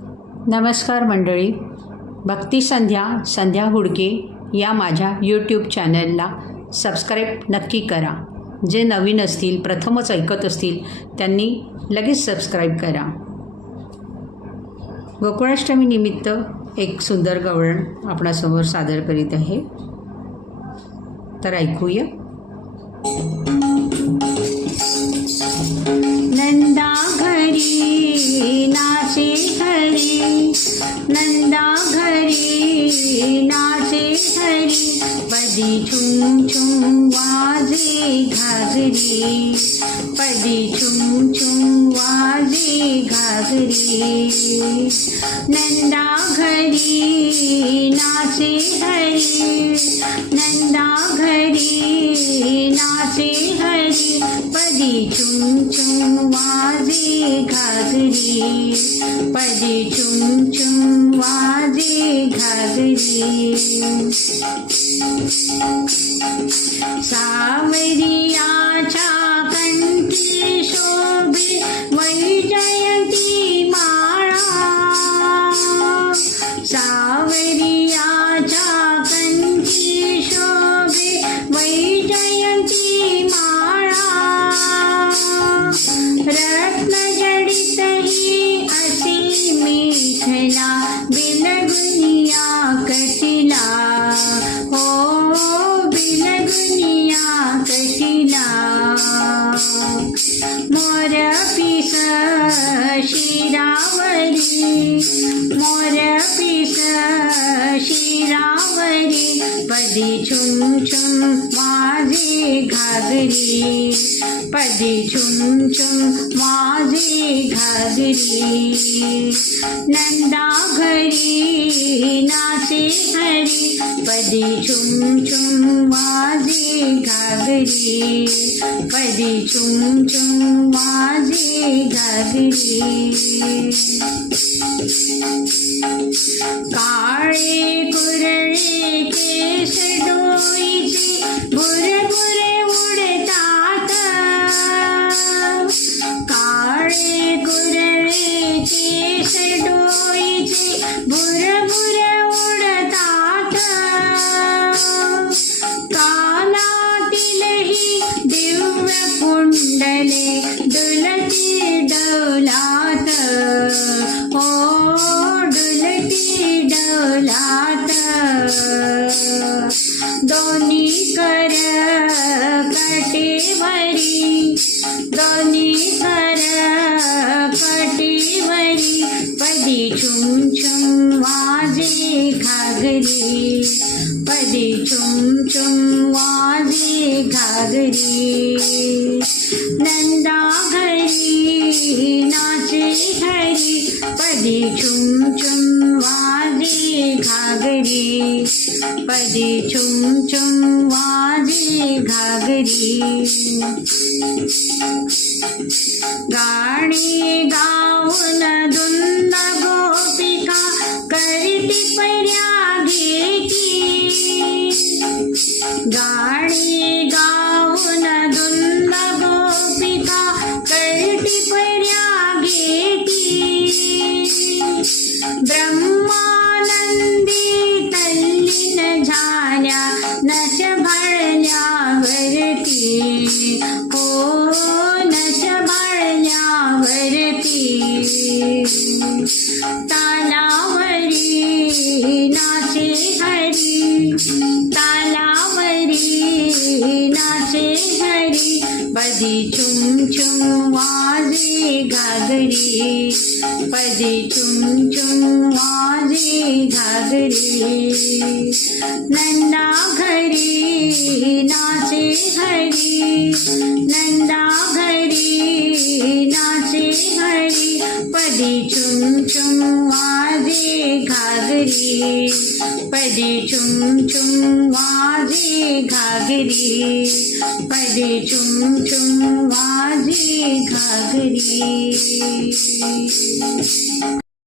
नमस्कार मंडळी. भक्ती संध्या संध्या हुडके या माझ्या यूट्यूब चॅनलला सबस्क्राईब नक्की करा. जे नवीन असतील प्रथमच ऐकत असतील त्यांनी लगेच सबस्क्राईब करा. गोकुळाष्टमी निमित्त एक सुंदर गवळण आपणासमोर सादर करीत आहे. तर ऐकूया. नंदा घरी नाचे हरी पदी छुम छुम वाजे घागरी पदी छुम छुम वाजे घागरी नंदा घरी नाचे हरी नंदा घरी नाचे हरी पदी चुम चुम वाजे घगरी पदी चुम चुम वाजे घगरी सावरिया चा कंठी शो घागरी पदी छुम छुम माझे घागरी नंदा घरी नाचे हरी पदी छुम छुम माझे घागरी पदी छुम छुम माझे घागरी काळे कुरळे ಪಟಿವರಿ ದನಿ ಕರ ಪಟಿವರಿ ಪದಿ ಚುಂ ಚುಂ ವಾಜೆ ಘಾಗರಿ ಪದಿ ಚುಂ ಚುಂ ವಾಜೆ ಘಾಗರಿ ನಂದಾಗರಿ ನಾಚೆ ಹರಿ ಪದಿ ಚುಂ ಚುಂ ವಾ घागरी पदी छुम छुम वाजे घागरी गाणी गाऊन दुंद गोपिका, करती पर्या घेती गाणी गाऊन दुंद गोपिका, करीती पर्या घेती ब्रह्मानंदी You. ચુમ ચુમ વાજે ઘાઘરી પદી ચુમ ચુમ વાજે ઘાઘરી નંદા ઘરી નાચે હરી નંદા ઘરી पदी छुम छुम वाजे घागरी पदी छुम छुम वाजे घागरी पदी छुम छुम वाजे घागरी